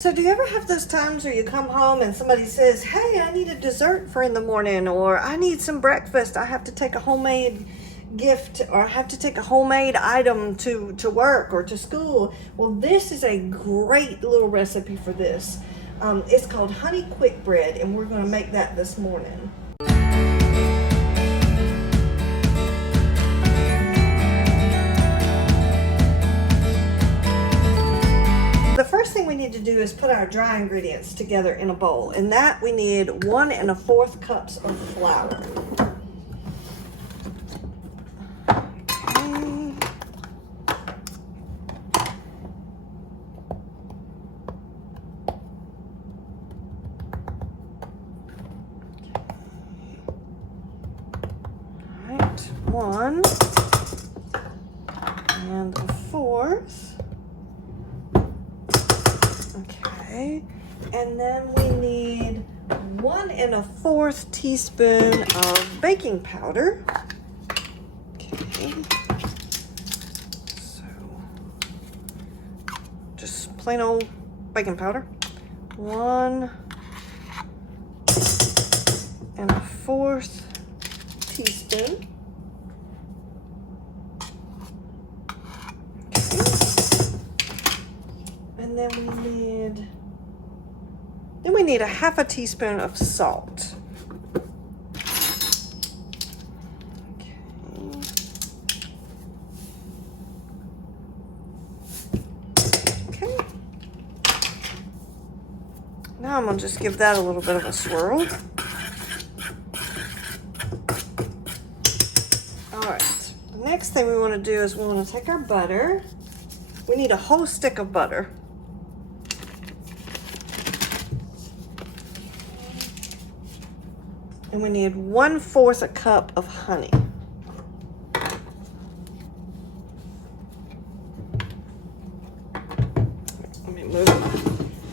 So do you ever have those times where you come home and somebody says, hey, I need a dessert for in the morning, or I need some breakfast. I have to take a homemade gift, or I have to take a homemade item to work or to school. Well, this is a great little recipe for this. It's called honey quick bread, and we're going to make that this morning. The first thing we need to do is put our dry ingredients together in a bowl, and that we need 1 1/4 cups of flour. Okay. All right, 1 1/4. Okay, and then we need 1 1/4 teaspoon of baking powder. Okay, so just plain old baking powder. 1 1/4 teaspoon. And then we need 1/2 teaspoon of salt. Okay. Now I'm gonna just give that a little bit of a swirl. All right. The next thing we want to do is we want to take our butter. We need a whole stick of butter. And we need 1/4 a cup of honey. Let me move it.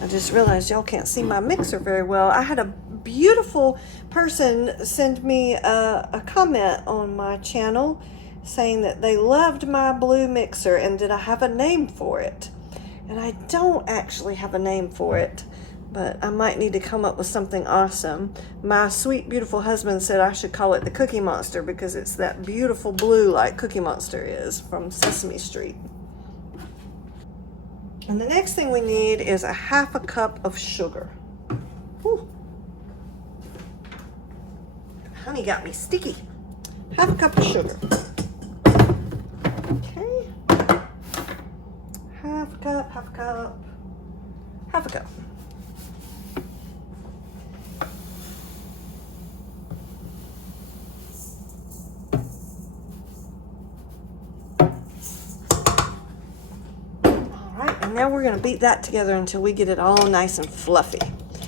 I just realized y'all can't see my mixer very well. I had a beautiful person send me a comment on my channel saying that they loved my blue mixer and did I have a name for it. And I don't actually have a name for it, but I might need to come up with something awesome. My sweet, beautiful husband said I should call it the Cookie Monster because it's that beautiful blue like Cookie Monster is from Sesame Street. And the next thing we need is 1/2 cup of sugar. Whew. Honey got me sticky. 1/2 cup of sugar. Okay. 1/2 cup, 1/2 cup, 1/2 cup. Now we're going to beat that together until we get it all nice and fluffy.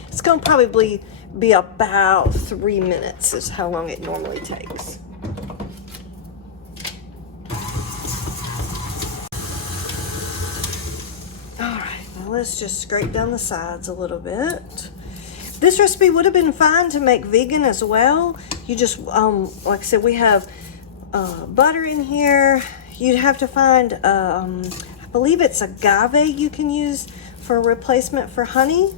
It's going to probably be about 3 minutes is how long it normally takes. All right, now let's just scrape down the sides a little bit. This recipe would have been fine to make vegan as well. You just, like I said, we have butter in here. You'd have to find I believe it's agave you can use for a replacement for honey.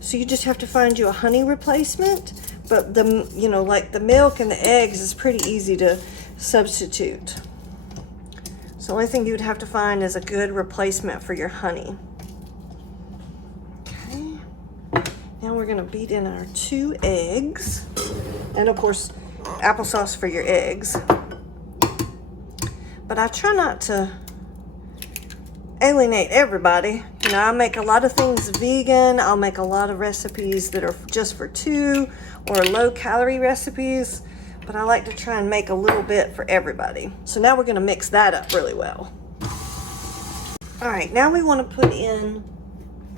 So you just have to find you a honey replacement. But like the milk and the eggs is pretty easy to substitute. So the only thing you'd have to find is a good replacement for your honey. Okay. Now we're gonna beat in our 2 eggs. And of course, applesauce for your eggs. But I try not to alienate everybody. You know, I make a lot of things vegan. I'll make a lot of recipes that are just for 2 or low-calorie recipes, but I like to try and make a little bit for everybody. So now we're going to mix that up really well. All right, now we want to put in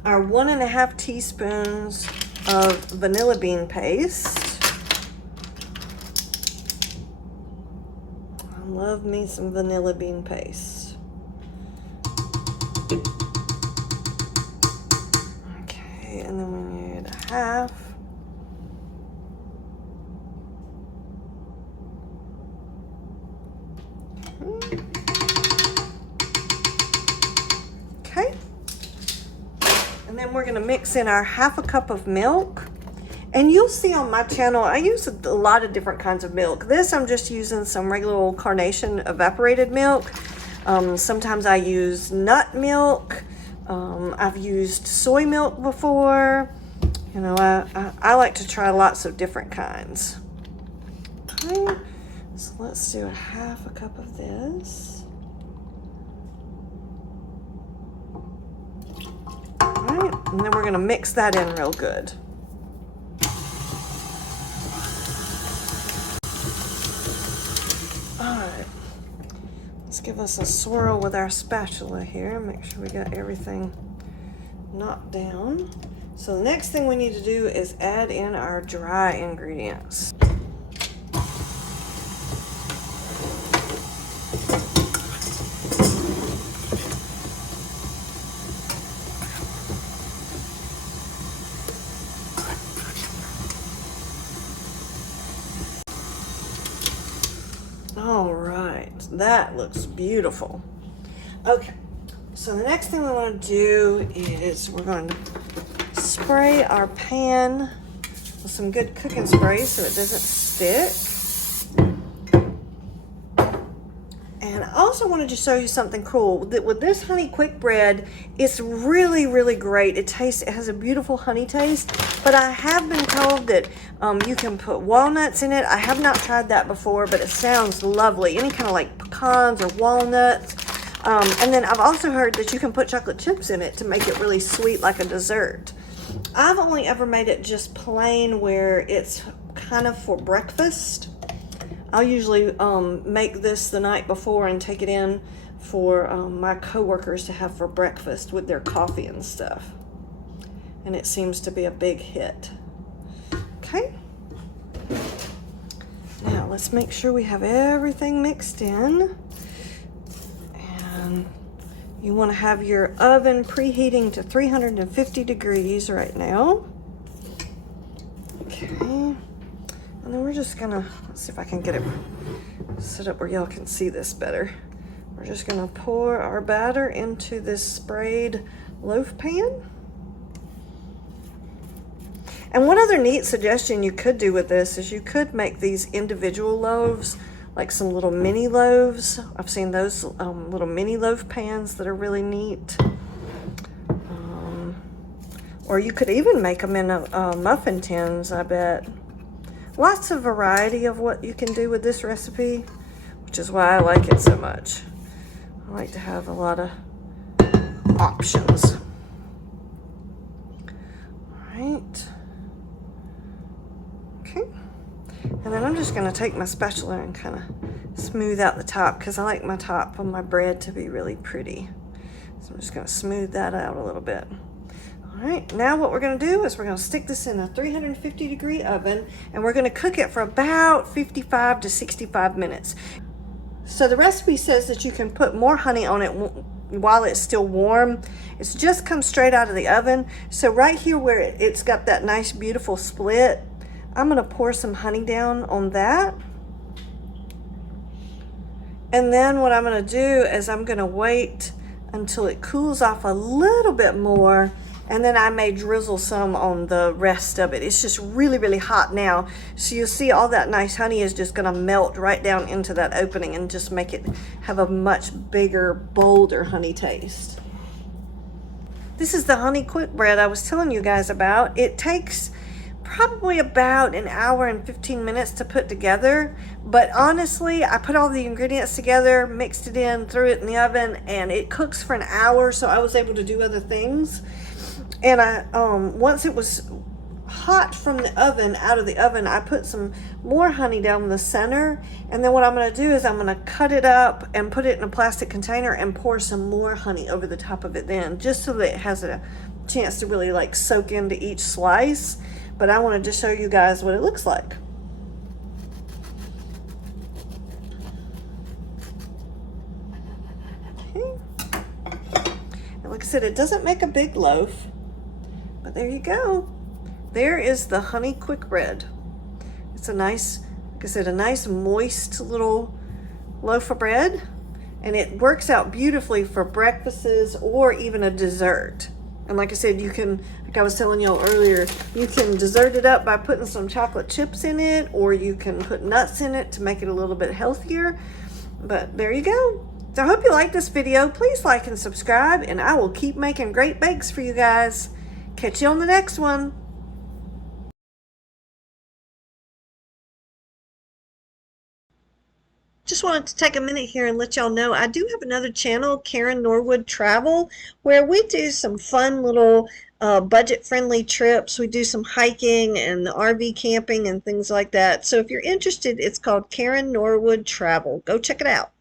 our 1 1/2 teaspoons of vanilla bean paste. I love me some vanilla bean paste. Okay, and then we need 1/2. Okay. And then we're gonna mix in our 1/2 cup of milk. And you'll see on my channel, I use a lot of different kinds of milk. This, I'm just using some regular old Carnation evaporated milk. Sometimes I use nut milk. I've used soy milk before. You know, I like to try lots of different kinds. Okay, so let's do 1/2 cup of this. All right, and then we're gonna mix that in real good. Let's give us a swirl with our spatula here. Make sure we got everything knocked down. So the next thing we need to do is add in our dry ingredients. All right, that looks beautiful. Okay, so the next thing we want to do is we're going to spray our pan with some good cooking spray so it doesn't stick. And I also wanted to show you something cool. With this honey quick bread, it's really, really great. It has a beautiful honey taste, but I have been told that you can put walnuts in it. I have not tried that before, but it sounds lovely. Any kind of like pecans or walnuts. And then I've also heard that you can put chocolate chips in it to make it really sweet like a dessert. I've only ever made it just plain where it's kind of for breakfast. I'll usually make this the night before and take it in for my coworkers to have for breakfast with their coffee and stuff. And it seems to be a big hit. Okay. Now let's make sure we have everything mixed in. And you want to have your oven preheating to 350 degrees right now. Okay. And then we're just gonna, let's see if I can get it set up where y'all can see this better. We're just gonna pour our batter into this sprayed loaf pan. And one other neat suggestion you could do with this is you could make these individual loaves, like some little mini loaves. I've seen those little mini loaf pans that are really neat. Or you could even make them in muffin tins, I bet. Lots of variety of what you can do with this recipe, which is why I like it so much. I like to have a lot of options. All right. Okay. And then I'm just going to take my spatula and kind of smooth out the top because I like my top on my bread to be really pretty. So I'm just going to smooth that out a little bit. All right, now what we're gonna do is we're gonna stick this in a 350 degree oven and we're gonna cook it for about 55 to 65 minutes. So the recipe says that you can put more honey on it while it's still warm. It's just come straight out of the oven. So right here where it's got that nice beautiful split, I'm gonna pour some honey down on that. And then what I'm gonna do is I'm gonna wait until it cools off a little bit more, and then I may drizzle some on the rest of it. It's just really, really hot now. So you'll see all that nice honey is just gonna melt right down into that opening and just make it have a much bigger, bolder honey taste. This is the honey quick bread I was telling you guys about. It takes probably about an hour and 15 minutes to put together, but honestly I put all the ingredients together, mixed it in, threw it in the oven, and it cooks for an hour, so I was able to do other things. And I once it was hot from the oven, out of the oven, I put some more honey down the center, and then what I'm going to do is I'm going to cut it up and put it in a plastic container and pour some more honey over the top of it then, just so that it has a chance to really like soak into each slice. But I wanted to show you guys what it looks like. Okay. And like I said, it doesn't make a big loaf, but there you go. There is the honey quick bread. It's a nice, like I said, a nice moist little loaf of bread, and it works out beautifully for breakfasts or even a dessert. And like I said, you can, like I was telling y'all earlier, you can dessert it up by putting some chocolate chips in it, or you can put nuts in it to make it a little bit healthier. But there you go. So I hope you like this video. Please like and subscribe, and I will keep making great bakes for you guys. Catch you on the next one. Just wanted to take a minute here and let y'all know I do have another channel, Karen Norwood Travel, where we do some fun little budget-friendly trips. We do some hiking and RV camping and things like that. So if you're interested, it's called Karen Norwood Travel. Go check it out.